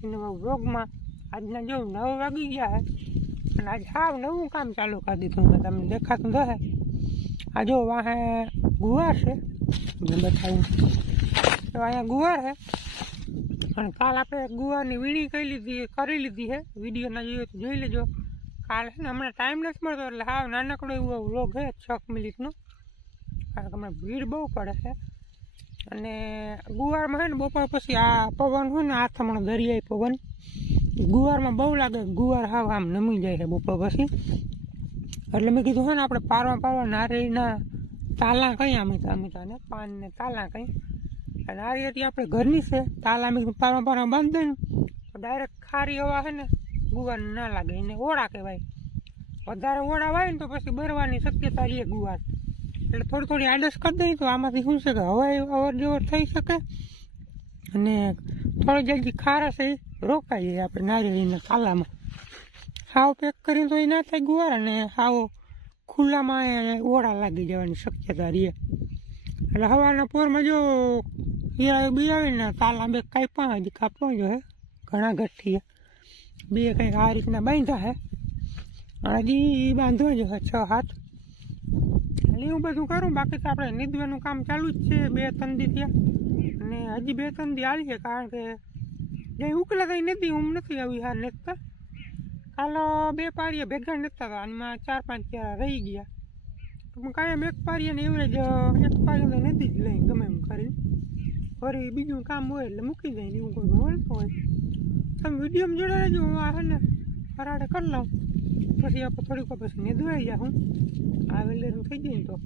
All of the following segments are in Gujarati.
છે વ્લોગમાં આજના જો નવ વાગી ગયા અને આજ હાવ નવું કામ ચાલુ કરી દીધું મેં તમને દેખાતું થશે હે. આ જો વાહે ગુવાર છે. મેં બતાવું. તો અહીંયા ગુવાર છે અને કાલ આપણે ગુવારની વીણી કરી લીધી કરી લીધી છે વિડીયોના જોઈએ તો જોઈ લેજો. કાલ છે ને હમણાં ટાઈમ નથી મળતો એટલે હાવ નાનકડો એવો વ્લોગ છે છ મિનિટનો. કારણ કે હમણાં ભીડ બહુ પડે છે. અને ગુવારમાં છે ને બપોર પછી આ પવન હોય ને આથમણ દરિયાઈ પવન. ગુવારમાં બહુ લાગે ગુવાર હાવ આમ નમી જાય છે બપોર પછી. એટલે મેં કીધું હોય ને આપણે પારવા પારવા નારિયેળના તાલા કઈ અમિતા અમિતાને પાન ને તાલા કઈ. નારિયેળી આપણે ઘરની છે, તાલા મેં પારવા પારવા બાંધી દઈએ ને. ડાયરેક્ટ ખારી હવા છે ને ગુવાર ના લાગે, એને ઓળા કહેવાય. વધારે ઓળા વાય ને તો પછી બરવાની શક્યતા રહે ગુવાર. એટલે થોડી થોડી આડસ કરી દઈએ તો આમાંથી શું છે કે હવા અવર જવર થઈ શકે. અને થોડી જલ્દી ખારસ એ રોકાઈ જાય આપણે નારિયેળીના તાલામાં હાવ પેક કરીને તો એ ના થાય ગુવાર અને હાવ ખુલ્લામાં એ ઓળા લાગી જવાની શક્યતા રહે. એટલે હવાના પોરમાં જો હીરા બી આવે ને તાલા બે કાંઈ હજી કાપવા જો હે ઘણા ગઠ્ઠી. બે કંઈક આ રીતના બાંધ્યા હે. હજી બાંધવા જો હે છ હાથ. એટલે એવું બધું કરું. બાકી તો આપણે નિદવેનું કામ ચાલુ જ છે. બે ત્રણ દી ત્યાં અને હજી બે ત્રણ દી આવી છે કારણ કે જે ઉકલા થઈ નથી હું નથી આવી હા નેતા કાલો બે પારીએ ભેગા નેતા હતા. એમાં ચાર પાંચ ચાર રહી ગયા. હું કાયમ એક પારીએ ને એવરેજ એક પારીએ તો નથી જ લઈ ગમે એમ કરીને. ફરી બીજું કામ હોય એટલે મૂકી જાય ને એવું કોઈ મળતું હોય. તમે વિડીયોમાં જોડે રહેજો. હું આ હે ને ફરાડે કરી લઉં. પછી આપણે થોડીક પછી નીંદવાઈ જાય હું. આ વેલ્ડરનું થઈ જાય ને તો.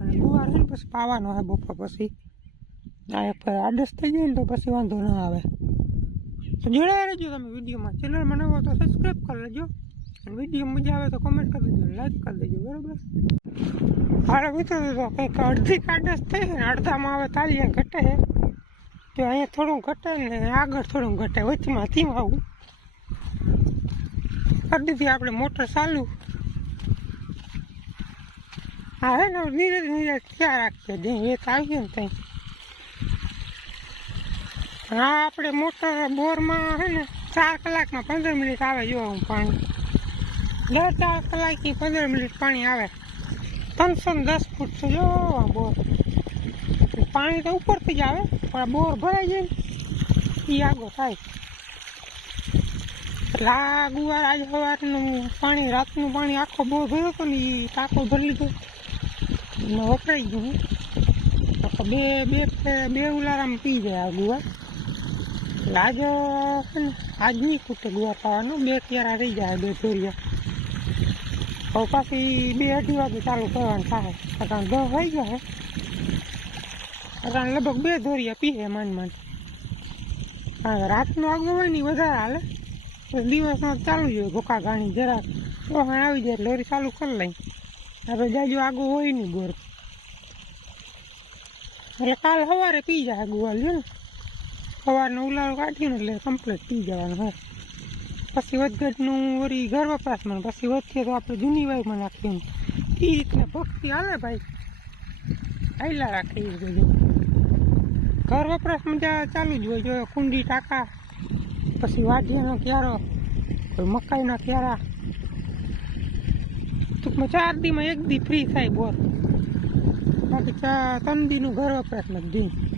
અને ગુવાર છે ને પછી પાવાનો હોય બપોર પછી. આ એક આડસ થઈ જાય ને તો પછી વાંધો ન આવે. તો જોડાયા રહેજો તમે વિડીયોમાં. ચેનલમાં નવો તો સબસ્ક્રાઈબ કરી લેજો. અને વીડિયો મજા આવે તો કમેન્ટ કરી દેજો લાઈક કરી દેજો, બરાબર? હાડે મિત્રો, તો કંઈક અડધી કાડસ થઈ છે ને અડધામાં આવે તાલિયા ઘટે છે. તો અહીંયા થોડું ઘટે ને આગળ થોડું ઘટે વચમાં થીમ આવું. કરી દીધી આપણે મોટર ચાલુ. હા, હે ને ધીરે ધીરે ક્યાં રાખીએ જે વેત આવીએ ને ત્યાં હા, આપણે મોટર બોરમાં, હે ને, ચાર કલાકમાં પંદર મિનિટ આવે જો પાણી. દર ચાર કલાકથી પંદર મિનિટ પાણી આવે. ત્રણસો દસ ફૂટ છે જો બોર. પાણી તો ઉપરથી જ આવે, પણ બોર ભરાઈ જાય ને એ આગો થાય. આ ગુવાર આજ સવારનું પાણી, રાતનું પાણી આખો બહુ ભર્યો હતો ને એ ટાંકો ભરી લીધો. ને વપરાઈ ગયું. તો બે બે બે ઉલારામ પી જાય આ ગુવાર. એટલે છે ને આજ નહીં ખૂટે ગુવાર પાવાનું. બે ક્યારા રહી જાય, બે ફેરિયા હવે પાછી બે અઢી વાગે ચાલુ કરવાનું થાય. કારણ દસ થઈ ગયા કારણ લગભગ બે ધોરિયા પીએ માંડ માંડ રાતનું આગવું હોય ને વધારે હાલે. તો દિવસમાં ચાલુ જ હોય. ભૂકા ઘાણી જરાક વહાણ આવી જાય વળી ચાલુ કરી લઈ આપણે જાજુ આગળ હોય નહીં બોર. એટલે કાલ સવારે પી જાય ગુવાલ લ્યો ને? સવારનો ઉલાળો કાઢીને એટલે કમ્પ્લીટ પી જવાનું હોય પછી વધઘટનું વળી ઘર વપરાશમાં, પછી વધશે તો આપણે જૂની વાઈમાં નાખીએ એ રીતના ભક્તિ હાલે ભાઈ. હાઈલા રાખે એ બધું. ઘર વપરાશમાં ચાલુ જ હોય, જો કુંડી, ટાંકા પછી વાઢિયાનો ક્યારો? કોઈ મકાઈના ક્યારા? ટૂંકમાં ચાર દીમાં એક દી ફ્રી થાય બોર. બાકી ચા ત્રણ દીનું ઘર વપરાશ નથી. દી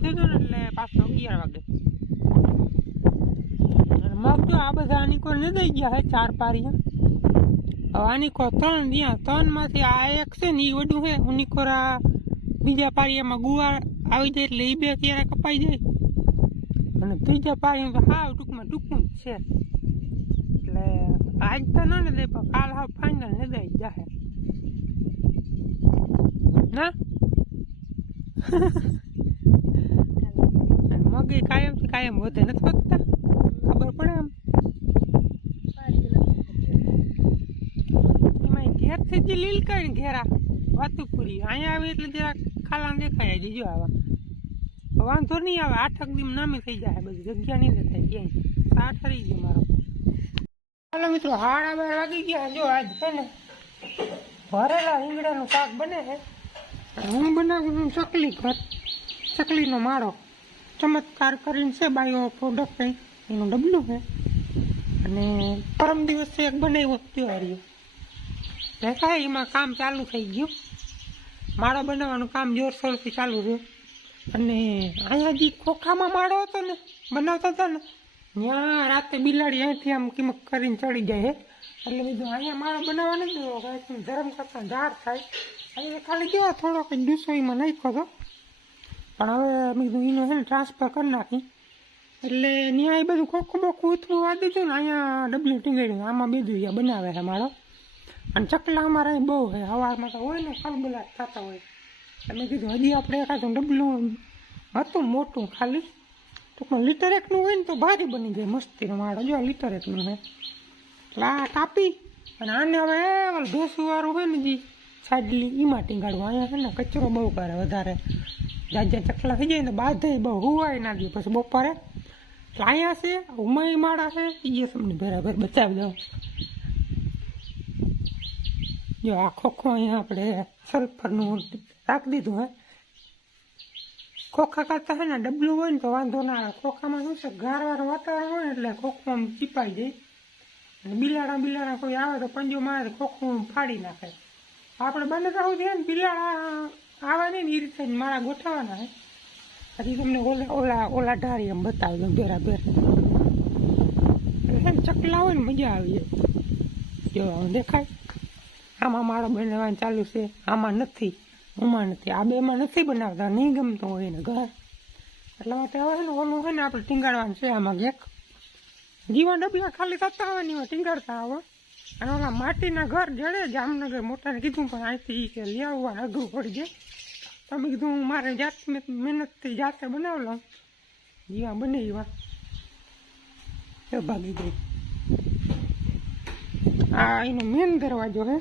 ને એટલે પાછું અગિયાર વાગે. મગ જો આ બધા આનીકો ને દઈ ગયા હે? ચાર પારીયા. હવે આનીકો ત્રણ ત્રણમાંથી આ એક છે ને એ વડું છે ઉનીકોરા બીજા પારિયામાં ગુવાર આવી જાય એટલે એ બે ક્યારે કપાઈ જાય? અને ત્રીજા પારિયામાં તો હાવ ટૂંકમાં ટૂંકું જ છે. એટલે આજ તો ન દે પણ કાલ હાવ ફાઇનલ ને દઈ જાહે. ના? મગે કાયમથી કાયમ વધે, નથી વધતા? ખબર પડે એમ એમાં ઘેરથી જે લીલકાય ને ઘેરા વાતું પૂરી. અહીંયા આવે એટલે જરા ખાલા દેખાય જીજો આવા. વાંધો નહીં આવે, આઠક દીમ નામી થઈ જાય બધી, જગ્યા નહીં દેખાય ક્યાંય. સાઠ હરી ગયો મારો. ચાલો મિત્રો, હાડા બાર વાગી ગયા, જો આજ છે ને ભરેલા રીંગણાનું શાક બને છે. હું બનાવું છું ચકલી ઘર ચકલીનો માળો. ચમત્કાર કરીને છે બાયો પ્રોડક્ટ એનું ડબલું છે. અને પરમ દિવસે એક બનાવ્યો ત્યોહારીઓ દેખાય એમાં કામ ચાલુ થઈ ગયું. માળો બનાવવાનું કામ જોરશોરથી ચાલુ છે અને અહીંયા જે ખોખામાં માળો હતો ને, બનાવતા હતા ને, ત્યાં રાતે બિલાડી અહીંથી આમ કિમક કરીને ચડી જાય એટલે બીજું અહીંયા માળો બનાવવા જ ધરમ કરતા ઝાડ થાય. અહીંયા ખાલી કેવા થોડોક કંઈ ડૂસો એમાં નાખ્યો હતો. પણ હવે મેં કીધું એનું છે ને ટ્રાન્સફર કરી નાખી. એટલે ત્યાં એ બધું ખોખું બોખું ઉથલું આ દીધું ને અહીંયા ડબલું ટીંગડ્યું આમાં બીજું અહીંયા બનાવે છે માળો. અને ચકલા અમારે બહુ છે હવારમાં તો હોય ને ખલબલાટ થતા હોય. એટલે મેં કીધું હજી આપણે એકાદું ડબલું હતું મોટું ખાલી. ટૂંકમાં લીટર એકનું હોય ને તો ભારી બની જાય મસ્તીનો માળો. જો લીટર એકનું છે. એટલે આ કાપી અને આને હવે ઓલું ભેંસુવાળું હોય ને જે સાડલી એમાં ટીંગાડવું અહીંયા છે ને, કચરો બહુ કરે વધારે. જ્યાં જ્યાં ચકલા થઈ જાય ને, બાધે, બહુ હુવાય ના દે. પછી બપોરે અહીંયા છે, ઉમાઈ માળા છે એ તમને બરાબર બચાવી દઉં. જો આ ખોખો અહીંયા આપણે સલ્ફરનું રાખી દીધું, હે. ખોખા કરતા હોય ને, ડબલું હોય ને, તો વાંધો ના આવે. ખોખામાં શું છે ગારવાનું વાતાવરણ હોય એટલે ખોખમાં ચીપાઈ જાય. બિલાડા બિલાડા કોઈ આવે તો પંજો મારે ખોખું ફાડી નાખે. આપણે બંધ થવું છે ને, બિલાડા આવે નહીં એ રીતે મારા ગોઠવવાના હે. પછી તમને ઓલા ઓલા ઓલા ઢારી એમ બતાવી દઉં બરાબર. એટલે છે ચકલા હોય ને, મજા આવી જાય. જોવા દેખાય. આમાં મારો બનાવવાનું ચાલુ છે. આમાં નથી. આમાં નથી. આ બેમાં નથી બનાવતા. નહીં ગમતો હોય ને ઘર. એટલા માટે હવે ઓલું હોય ને, આપણે ટીંગાડવાનું છે આમાં એક. જીવન ડબલા ખાલી થતા આવવાની હોય, ટીંગાડતા આવે. અને ઓલા માટીના ઘર જડે જામનગર મોટાને કીધું પણ અહીંથી કે લઈ આવવા અઘરું પડી જાય તમે કીધું મારે જાત મહેનતથી જાતે બનાવ લઉં જીવા બને એવા એ ભાગી ગઈ આ એનો મેન દરવાજો હે.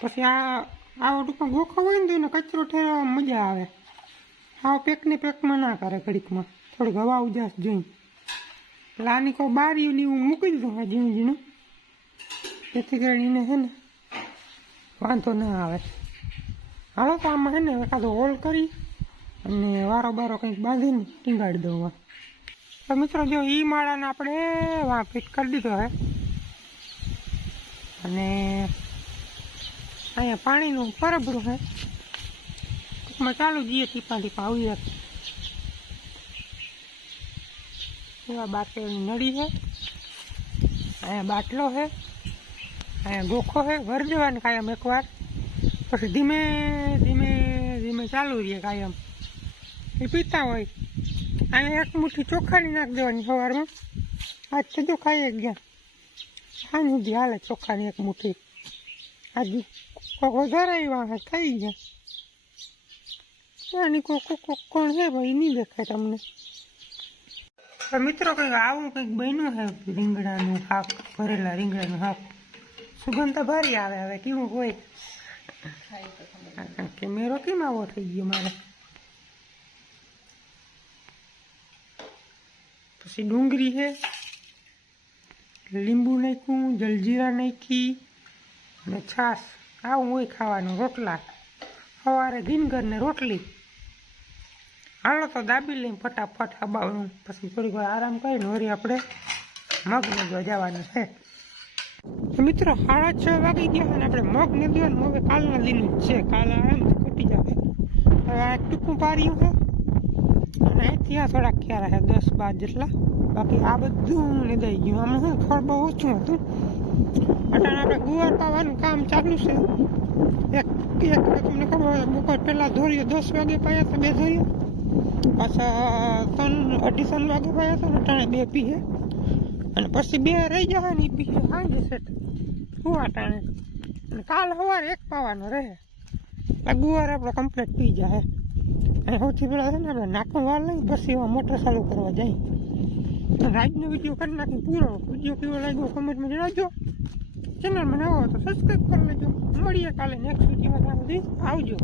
પછી આ આવો ટૂંકમાં ગોખો હોય ને તો એને કચરો ઠેરવામાં મજા આવે. આવો પેકને પેકમાં ના કરે ઘડીકમાં. થોડીક હવા ઉજાસ જોઈ એટલે આની કોઈ બારીઓની હું મૂકી દીધું હા ઝીણું ઝીણું જેથી કરીને છે ને, વાંધો ના આવે. હાલો તો આમાં છે ને એકાદો હોલ કરી અને વારો બારો કંઈક બાંધીને ટીંગાડી દઉં હવે. તો મિત્રો જો એ માળાને આપણે વાં ફિટ કરી દીધો હે. અને અહીંયા પાણીનું પરબરું હે. ટૂંકમાં ચાલુ જઈએ ટીપા ટીપા આવીએ એવા બાટલાની નળી છે, અહીંયા બાટલો છે, અહીંયા ગોખો છે, ભર દેવાની કાયમ એકવાર. પછી ધીમે ધીમે ધીમે ચાલુ રહીએ કાયમ. એ પીતા હોય. અહીંયા એક મુઠ્ઠી ચોખાની નાખી દેવાની સવારમાં. આજ તો ખાઈ ગયા. સાંજ સુધી હાલે ચોખાની એક મુઠ્ઠી. આજે કોક વધારે આવ્યા થઈ ગયા. આની કોક કોક કોણ છે ભાઈ? નહીં દેખાય તમને. તો મિત્રો કંઈક આવું કંઈક બન્યું છે, રીંગણાનું શાક, ભરેલા રીંગણાનું શાક. સુગંધ તો ભારી આવે હવે, કેવું હોય? કેમેરો કેમ આવો થઈ ગયો મારે? પછી ડુંગળી છે, લીંબુ નાખ્યું, જલજીરા નાખી, અને છાશ. આવું હોય ખાવાનું, રોટલા. સવારે ભીનગર ને રોટલી. હાલો તો દાબી લઈને ફટાફટ હબાવવાનું પછી થોડીક વાર આરામ કરીને વળી આપણે મગ નદીઓ જવાનું છે. તો મિત્રો, સાડા છ વાગી ગયા અને આપણે મગ નદીઓ હવે કાલના દિનનું જ છે. કાલે આરામથી ખૂટી જાવે હવે આ ટૂંકું પાર્યું છે. અને અહીંથી થોડાક ખ્યાલ છે, દસ બાર જેટલા. બાકી આ બધું નદાઈ ગયું. આમાં શું ફળ બહુ ઓછું હતું. અટાણે આપણે ગુવાર પાવાનું કામ ચાલુ છે. એક એક તમને ખબર બપોર પહેલાં ધોરીઓ દસ વાગે પાયા તો બે ધોરીઓ પાછા ત્રણ, અઢી, ત્રણ વાગે પાયા હતા ને અટાણે બે પીએ. અને પછી બે રહી જાય ને એ પીએ. સાંજે સેટ હુવા ટાણે? અને કાલ સવારે એક પાવાનો રહે. ગુવાર આપણો કમ્પ્લીટ પી જાય અને સૌથી પહેલાં છે ને આપણે નાકમાં વાર લઈ પછી એમાં મોટર ચાલુ કરવા જાય. રાજનો વીડિયો કરી નાખી પૂરો. વીડિયો કેવો લાગ્યો કમેન્ટમાં જણાવજો. ચેનલ મને આવો તો સબસ્ક્રાઈબ કરી લેજો. મળીએ કાલે નેક્સ્ટ વિડીયોમાં આવજો.